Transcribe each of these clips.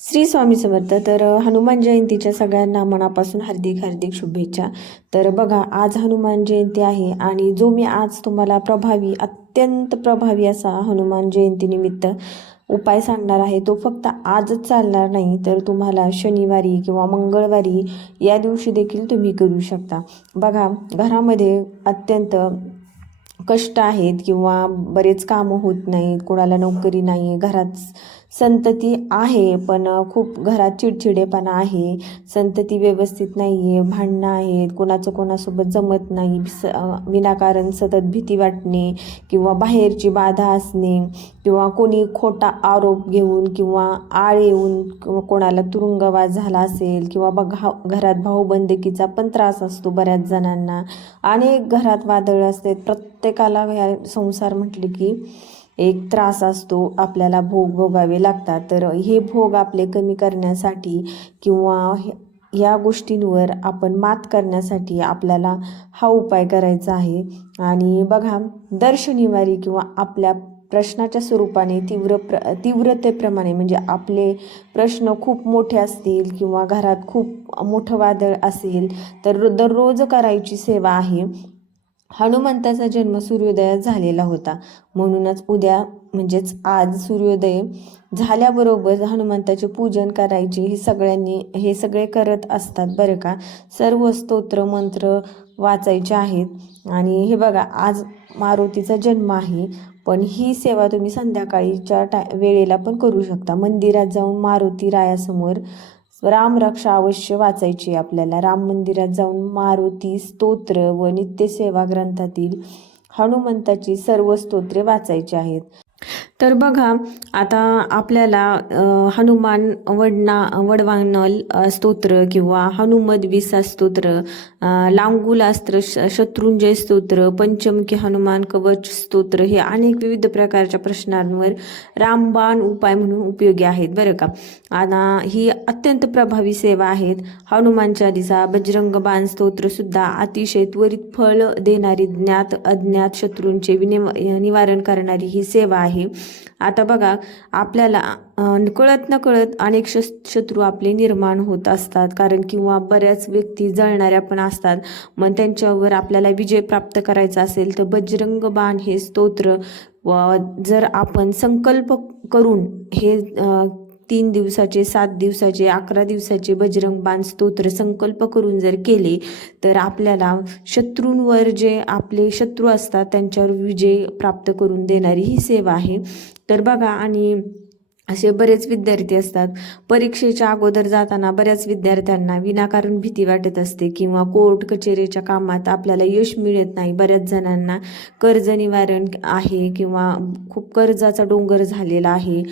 श्री स्वामी समर्थ. तर हनुमान जयंतीच्या सगळ्यांना मनापासून हार्दिक हार्दिक शुभेच्छा. तर बघा, आज हनुमान जयंती आहे आणि जो मी आज तुम्हाला अत्यंत प्रभावी असा हनुमान जयंतीनिमित्त उपाय सांगणार आहे, तो फक्त आजच चालणार नाही, तर तुम्हाला शनिवारी किंवा मंगळवारी या दिवशी देखील तुम्ही करू शकता. बघा, घरामध्ये अत्यंत कष्ट आहेत किंवा बरेच कामं होत नाहीत, कोणाला नोकरी नाही, घरात संतती आहे पण खूप घरात चिडचिडेपणा आहे, संतती व्यवस्थित नाही आहे, भांडणं आहेत, कोणाचं कोणासोबत जमत नाही, विनाकारण सतत भीती वाटणे किंवा बाहेरची बाधा असणे किंवा कोणी खोटा आरोप घेऊन किंवा आळ येऊन कोणाला तुरुंगवास झाला असेल किंवा घरात भाऊबंदकीचा पण त्रास असतो बऱ्याच जणांना. अनेक घरात वादळ असते, प्रत्येकाला ह्या संसार म्हटले की एक त्रास असतो, आपल्याला भोग भोगावे लागतात. तर हे भोग आपले कमी करण्यासाठी किंवा या गोष्टींवर आपण मात करण्यासाठी आपल्याला हा उपाय करायचा आहे. आणि बघा, दर शनिवारी किंवा आपल्या प्रश्नाच्या स्वरूपाने तीव्रतेप्रमाणे, म्हणजे आपले प्रश्न खूप मोठे असतील किंवा घरात खूप मोठं वादळ असेल तर दररोज करायची सेवा आहे. हनुमंताचा जन्म सूर्योदयात झालेला होता, म्हणूनच उद्या म्हणजेच आज सूर्योदय झाल्याबरोबर हनुमंताचे पूजन करायचे. हे सगळे करत असतात बरं का. सर्व स्तोत्र मंत्र वाचायचे आहेत. आणि हे बघा, आज मारुतीचा जन्म आहे, पण ही सेवा तुम्ही संध्याकाळीच्या वेळेला पण करू शकता. मंदिरात जाऊन मारुती रायासमोर रामरक्षा अवश्य वाचायची. आपल्याला राम मंदिरात जाऊन मारुती स्तोत्र व नित्यसेवा ग्रंथातील हनुमंताची सर्व स्तोत्रे वाचायची आहेत. तर बघा, आता आपल्याला हनुमान वडवांगनल स्तोत्र किंवा हनुमद्विसा स्तोत्र, लांगुलास्त्र, शत्रुंजय स्तोत्र, पंचमुखी हनुमान कवच स्तोत्र हे अनेक विविध प्रकारच्या प्रश्नांवर रामबाण उपाय म्हणून उपयोगी आहेत बरं का. आणि ही अत्यंत प्रभावी सेवा आहेत. हनुमान चालीसा, बजरंग बाण स्तोत्र सुद्धा अतिशय त्वरित फळ देणारी, ज्ञात अज्ञात शत्रूंचे निवारण करणारी ही सेवा आहे. आता बघा, आपल्याला कळत नकळत अनेक शत्रू आपले निर्माण होत असतात, कारण किंवा बऱ्याच व्यक्ती जळणाऱ्या पण असतात. मग त्यांच्यावर आपल्याला विजय प्राप्त करायचा असेल तर बजरंग बाण हे स्तोत्र जर आपण संकल्प करून हे 3 दिवसाचे, 7 दिवसाचे, 11 दिवसाचे बजरंग बाण स्तोत्र संकल्प करून जर केले तर आपल्याला शत्रूंवर, जे आपले शत्रू असतात त्यांच्यावर विजय प्राप्त करून देणारी ही सेवा आहे. तर बघा, आणि असे बरेच विद्यार्थी असतात, परीक्षेच्या अगोदर जाताना बऱ्याच विद्यार्थ्यांना विनाकारण भीती वाटत असते किंवा कोर्ट कचेरीच्या कामात आपल्याला यश मिळत नाही. बऱ्याच जणांना कर्ज निवारण आहे किंवा खूप कर्जाचा डोंगर झालेला आहे.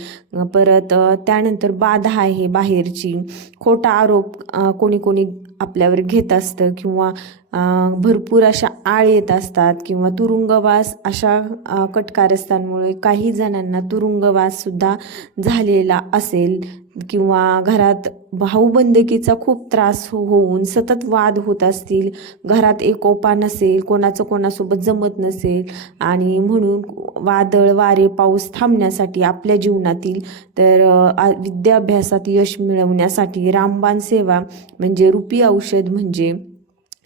परत त्यानंतर बाधा आहे बाहेरची, खोटा आरोप कोणी कोणी आपल्यावर घेत असतं किंवा भरपूर अशा आळ येत असतात किंवा तुरुंगवास, अशा कटकारस्थांमुळे काही जणांना तुरुंगवास सुद्धा झालेला असेल किंवा घरात भाऊबंदकीचा खूप त्रास होऊन सतत वाद होत असतील, घरात एकोपा नसेल, कोणाचं कोणासोबत जमत नसेल, आणि म्हणून वादळ वारे पाऊस थांबण्यासाठी आपल्या जीवनातील, तर विद्याभ्यासात यश मिळवण्यासाठी रामबाण सेवा म्हणजे रूपी औषध. म्हणजे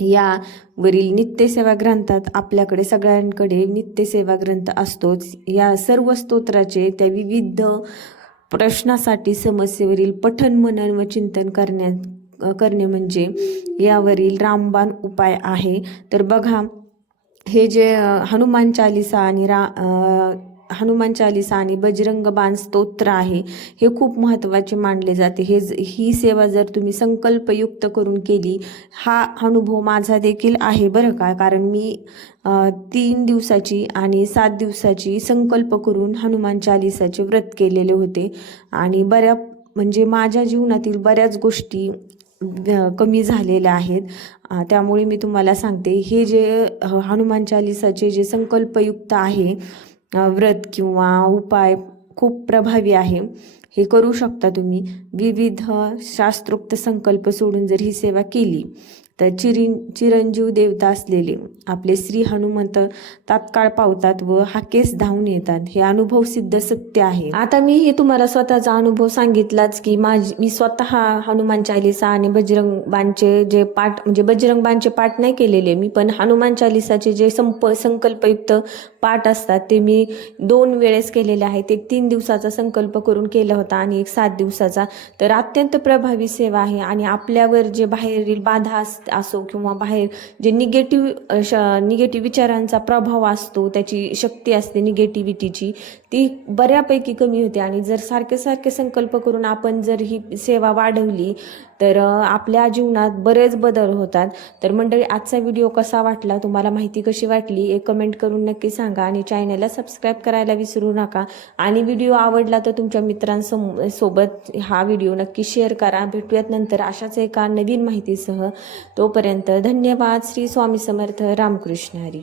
यावरील नित्यसेवा ग्रंथात आपल्याकडे सगळ्यांकडे नित्यसेवा ग्रंथ असतोच. या सर्व स्तोत्राचे त्या विविध प्रश्नासाठी समस्येवरील पठन मनन व चिंतन करणे म्हणजे यावरील रामबाण उपाय आहे. तर बघा, हे जे हनुमान चालीसा आणि बजरंग बाण स्तोत्र आहे, हे खूप महत्त्वाचे मानले जाते. ही सेवा जर तुम्ही संकल्पयुक्त करून केली, हा अनुभव माझा देखील आहे बरं का. कारण मी 3 दिवसाची आणि 7 दिवसाची संकल्प करून हनुमान चालीसाचे व्रत केलेले होते आणि म्हणजे माझ्या जीवनातील बऱ्याच गोष्टी कमी झालेल्या आहेत. त्यामुळे मी तुम्हाला सांगते, हे जे हनुमान चालीसाचे जे संकल्पयुक्त आहे व्रत किंवा उपाय खूप प्रभावी आहे. हे करू शकता तुम्ही. विविध शास्त्रोक्त संकल्प सोडून जर ही सेवा केली तर चिरंजीव देवता असलेले आपले श्री हनुमंत तात्काळ पावतात व हाकेस धावून येतात. हे अनुभव सिद्ध सत्य आहे. आता मी हे तुम्हाला स्वतःचा अनुभव सांगितलाच की मी स्वतः हनुमान चालिसा आणि बजरंग बाणचे जे पाठ, म्हणजे बजरंग बाणचे पाठ नाही केलेले मी, पण हनुमान चालिसाचे जे संकल्पयुक्त पाठ असतात ते मी 2 वेळेस केलेले आहेत. एक 3 दिवसाचा संकल्प करून केला होता आणि एक 7 दिवसाचा. तर अत्यंत प्रभावी सेवा आहे आणि आपल्यावर जे बाहेरील बाधा असो किंवा बाहेर जे निगेटिव्ह विचारांचा प्रभाव असतो, त्याची शक्ती असते निगेटिव्हिटीची, ती बऱ्यापैकी कमी होते. आणि जर सारखे संकल्प करून आपण जर ही सेवा वाढवली तर आपल्या जीवनात बरेच बदल होतात. तर मंडळी, आजचा व्हिडिओ कसा वाटला, तुम्हाला माहिती कशी वाटली, एक कमेंट करून नक्की सांगा आणि चॅनलला सबस्क्राईब करायला विसरू नका. आणि व्हिडिओ आवडला तर तुमच्या मित्रांसोबत हा व्हिडिओ नक्की शेअर करा. भेटूयात नंतर अशाच एका नवीन माहितीसह. तोपर्यंत धन्यवाद. श्री स्वामी समर्थ. रामकृष्ण हरी.